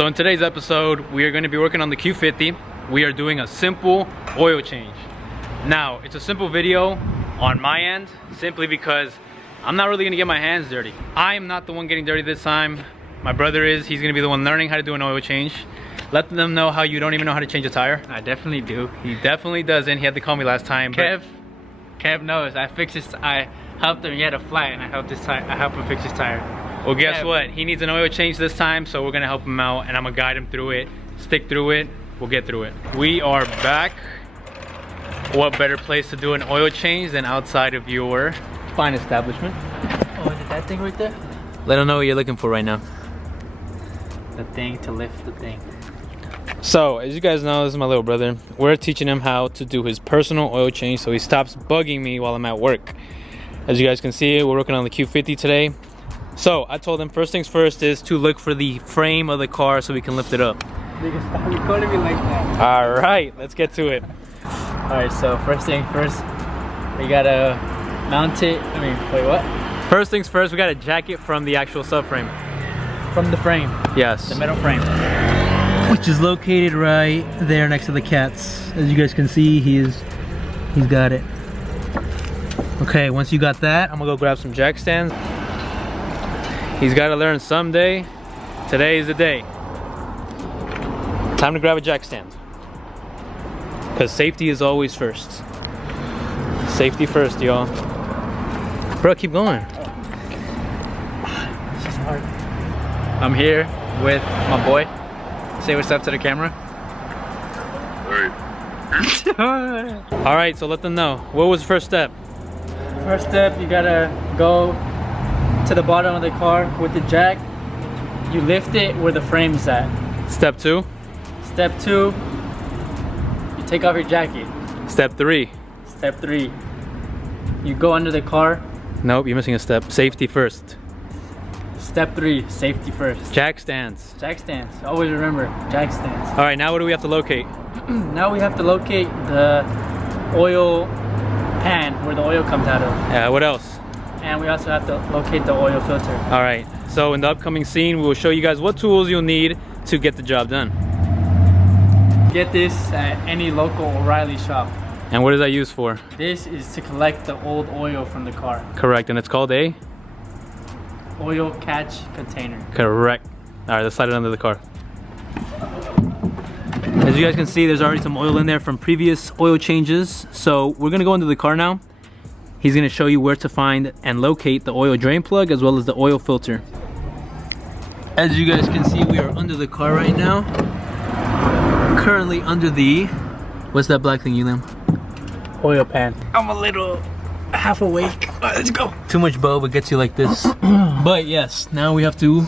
So in today's episode, we are going to be working on the Q50. We are doing a simple oil change. Now, it's a simple video on my end, simply because I'm not really going to get my hands dirty. I am not the one getting dirty this time. My brother is. He's going to be the one learning how to do an oil change. Let them know how you don't even know how to change a tire. I definitely do. He definitely doesn't. He had to call me last time. Kev knows. I fixed his. I helped him. He had a flat, and I helped him fix his tire. Well, guess what? He needs an oil change this time, so we're gonna help him out, and I'm gonna guide him through it. Stick through it. We'll get through it. We are back. What better place to do an oil change than outside of your fine establishment? Oh, is it that thing right there? Let him know what you're looking for right now. The thing to lift the thing. So, as you guys know, this is my little brother. We're teaching him how to do his personal oil change so he stops bugging me while I'm at work. As you guys can see, we're working on the Q50 today. So, I told him first things first is to look for the frame of the car so we can lift it up. Nigga, stop recording me like that. Alright, let's get to it. Alright, so first thing first, we gotta mount it. Wait, what? First things first, we gotta jack it from the actual subframe. From the frame? Yes. The metal frame. Which is located right there next to the cats. As you guys can see, he's got it. Okay, once you got that, I'm gonna go grab some jack stands. He's gotta learn someday. Today is the day. Time to grab a jack stand. Because safety is always first. Safety first, y'all. Bro, keep going. This is hard. I'm here with my boy. Say what's up to the camera. Alright, so let them know. What was the first step? First step, you gotta go to the bottom of the car with the jack. You lift it where the frame is at. Step 2? Step 2, you take off your jacket. Step 3? Step 3, you go under the car. Nope, you're missing a step. Safety first. Step 3, safety first. Jack stands. Jack stands. Always remember, jack stands. Alright, now what do we have to locate? Now we have to locate the oil pan where the oil comes out of. Yeah, what else? And we also have to locate the oil filter. Alright, so in the upcoming scene, we will show you guys what tools you'll need to get the job done. Get this at any local O'Reilly shop. And what is that used for? This is to collect the old oil from the car. Correct, and it's called a? Oil catch container. Correct. Alright, let's slide it under the car. As you guys can see, there's already some oil in there from previous oil changes. So we're gonna go into the car now. He's gonna show you where to find and locate the oil drain plug as well as the oil filter. As you guys can see, we are under the car right now. Currently under the, what's that black thing, Elam? Oil pan. I'm a little half awake. Alright, let's go. Too much boba gets you like this. But yes, now we have to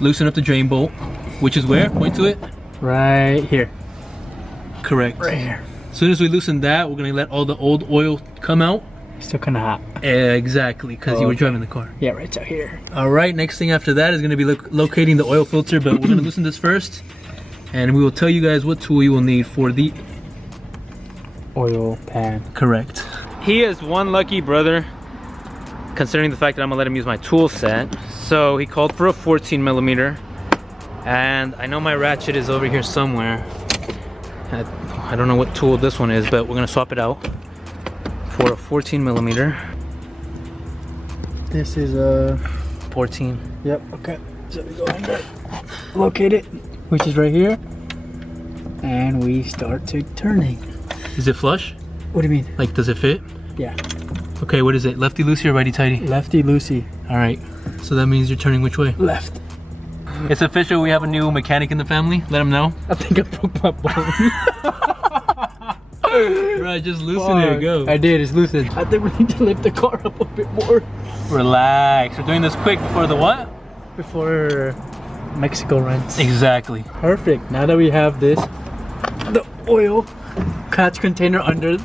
loosen up the drain bolt, which is where? Point to it. Right here. Correct. Right here. As soon as we loosen that, we're gonna let all the old oil come out. Still kind of hot. Exactly, because you were driving the car. Yeah, right out here. Alright, next thing after that is gonna be locating the oil filter, but we're gonna loosen this first. And we will tell you guys what tool you will need for the oil pan. Correct. He is one lucky brother, considering the fact that I'm gonna let him use my tool set. So he called for a 14mm, and I know my ratchet is over here somewhere. I don't know what tool this one is, but we're gonna swap it out for a 14mm. This is a 14. Yep. Okay. So we go under, locate it, which is right here, and we start to turning. Is it flush? What do you mean? Like, does it fit? Yeah. Okay, what is it? Lefty loosey or righty tighty? Lefty loosey. All right. So that means you're turning which way? Left. It's official. We have a new mechanic in the family. Let him know. I think I broke my bone. Right, just loosen it. Go. I did. It's loosened. I think we need to lift the car up a bit more. Relax. We're doing this quick before the what? Before Mexico runs. Exactly. Perfect. Now that we have this, the oil catch container under.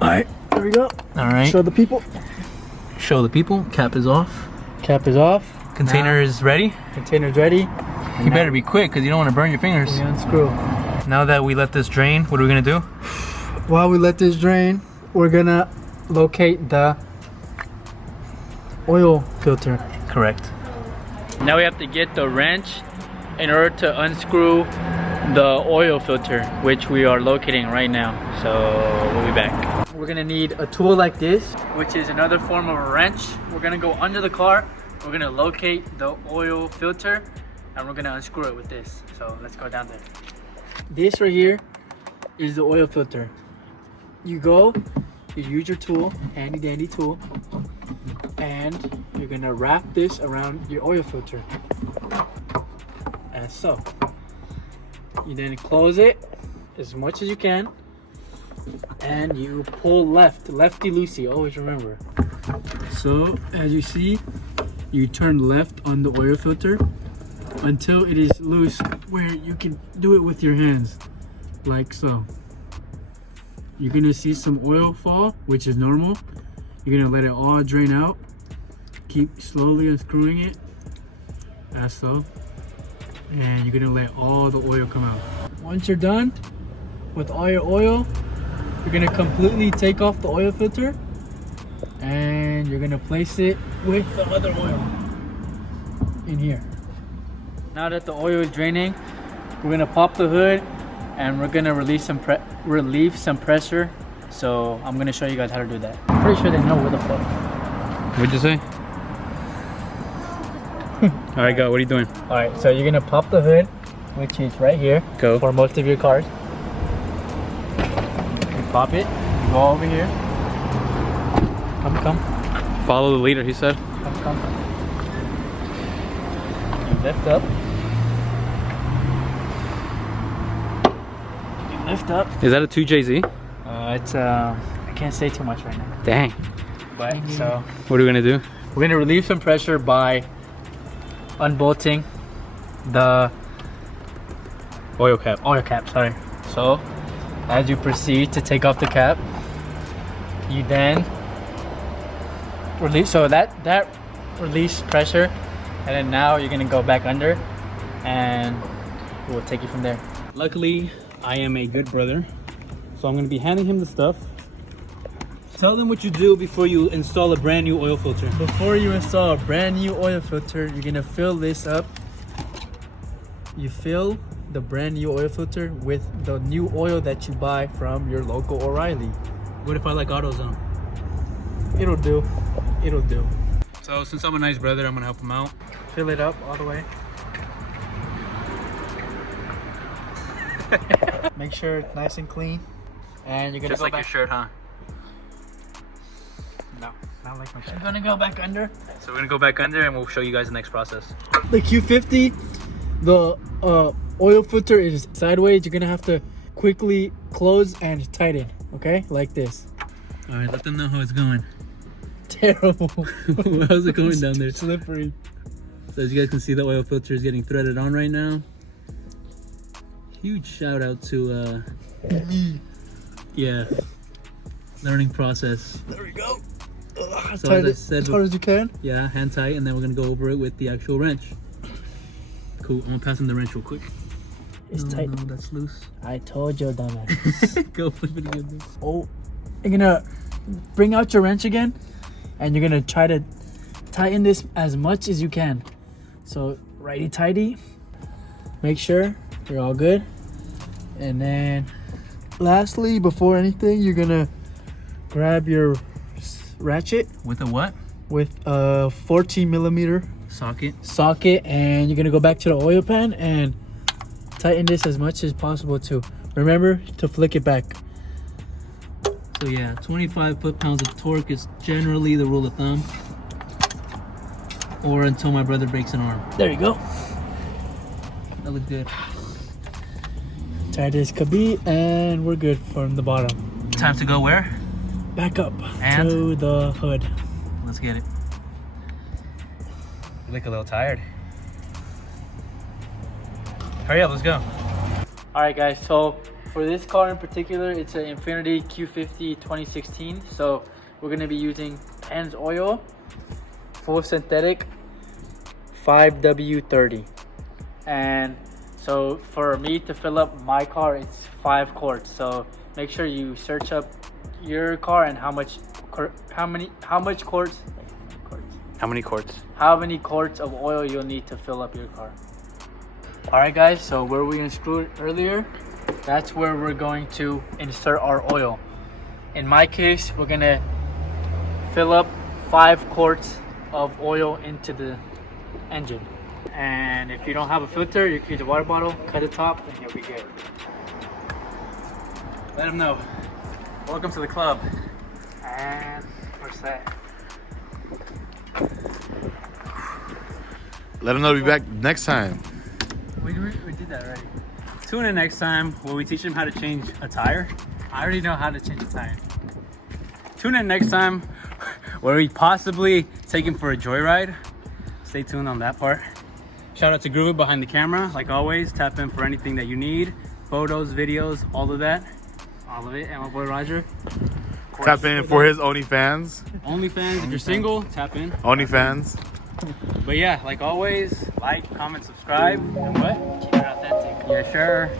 All right. There we go. All right. Show the people. Show the people. Cap is off. Cap is off. Container is ready. Container's ready. You better be quick because you don't want to burn your fingers. We unscrew. Now that we let this drain, what are we gonna do? While we let this drain, we're gonna locate the oil filter. Correct. Now we have to get the wrench in order to unscrew the oil filter, which we are locating right now. So we'll be back. We're gonna need a tool like this, which is another form of a wrench. We're gonna go under the car. We're gonna locate the oil filter and we're gonna unscrew it with this. So let's go down there. This right here is the oil filter. You use your tool, handy dandy tool, and you're gonna wrap this around your oil filter, as so. You then close it as much as you can, and you pull lefty loosey, always remember. So as you see, you turn left on the oil filter until it is loose where you can do it with your hands, like so. You're gonna see some oil fall, which is normal. You're gonna let it all drain out. Keep slowly unscrewing it, as so. And you're gonna let all the oil come out. Once you're done with all your oil, you're gonna completely take off the oil filter and you're gonna place it with the other oil in here. Now that the oil is draining, we're gonna pop the hood and we're gonna relieve some pressure. So I'm gonna show you guys how to do that. I'm pretty sure they know where the fuck. What'd you say? All right, go. What are you doing? All right, so you're gonna pop the hood, which is right here. Go. For most of your cars. You pop it, you go over here. Come. Follow the leader, he said. Come. You lift up. Is that a 2JZ? It's I can't say too much right now. Dang. But so What are we gonna do? we're gonna relieve some pressure by unbolting the Oil cap. Sorry. So as you proceed to take off the cap, you then release. So that release pressure, and then now you're gonna go back under, and we'll take you from there. Luckily, I am a good brother, so I'm gonna be handing him the stuff. Tell them what you do before you install a brand new oil filter. Before you install a brand new oil filter, you're gonna fill this up. You fill the brand new oil filter with the new oil that you buy from your local O'Reilly. What if I like AutoZone? It'll do. So since I'm a nice brother, I'm gonna help him out. Fill it up all the way. Make sure it's nice and clean. And you're gonna Just go like back. your shirt, huh? No, not like my shirt. You're gonna go back under. So we're gonna go back under and we'll show you guys the next process. The Q50, the oil filter is sideways. You're gonna have to quickly close and tighten, okay? Like this. All right, let them know how it's going. Terrible. How's it going down there? Slippery. So as you guys can see, the oil filter is getting threaded on right now. Huge shout out to yeah, learning process. There we go. So as I said, as hard as you can. yeah, hand tight, and then we're gonna go over it with the actual wrench. Cool. I'm gonna pass him the wrench real quick. It's tight. No, that's loose. I told you, dumbass. Go flip it again. Oh, you're gonna bring out your wrench again, and you're gonna try to tighten this as much as you can. So righty tighty. Make sure you're all good. And then lastly, before anything, you're gonna grab your ratchet With a what? with a 14 millimeter Socket. and you're gonna go back to the oil pan and tighten this as much as possible too. Remember to flick it back. So yeah, 25 foot-pounds of torque is generally the rule of thumb. Or until my brother breaks an arm. There you go. That looks good. Tight as could be, and we're good from the bottom. Time to go where? Back up And? to the hood. Let's get it. You look a little tired. Hurry up, let's go. All right, guys. So for this car in particular, it's an Infiniti Q50 2016. So we're gonna be using Penn's oil, full synthetic, 5W30, and so for me to fill up my car, it's 5 quarts. So make sure you search up your car and how many quarts of oil you'll need to fill up your car. Alright guys, so where we unscrewed earlier, that's where we're going to insert our oil. In my case, we're gonna fill up 5 quarts of oil into the engine. And if you don't have a filter, you can use a water bottle, cut the top, and you'll be good. Let them know. Welcome to the club. And we're set. Let them know to be back next time. We did that already. Tune in next time where we teach them how to change a tire. I already know how to change a tire. Tune in next time where we possibly take him for a joyride. Stay tuned on that part. Shout out to Groovy behind the camera. Like always, tap in for anything that you need. Photos, videos, all of that. All of it. And my boy Roger. Tap in for his OnlyFans. OnlyFans, if you're single, tap in. OnlyFans. But yeah, like always, like, comment, subscribe, and what? Keep it authentic. Yeah, sure.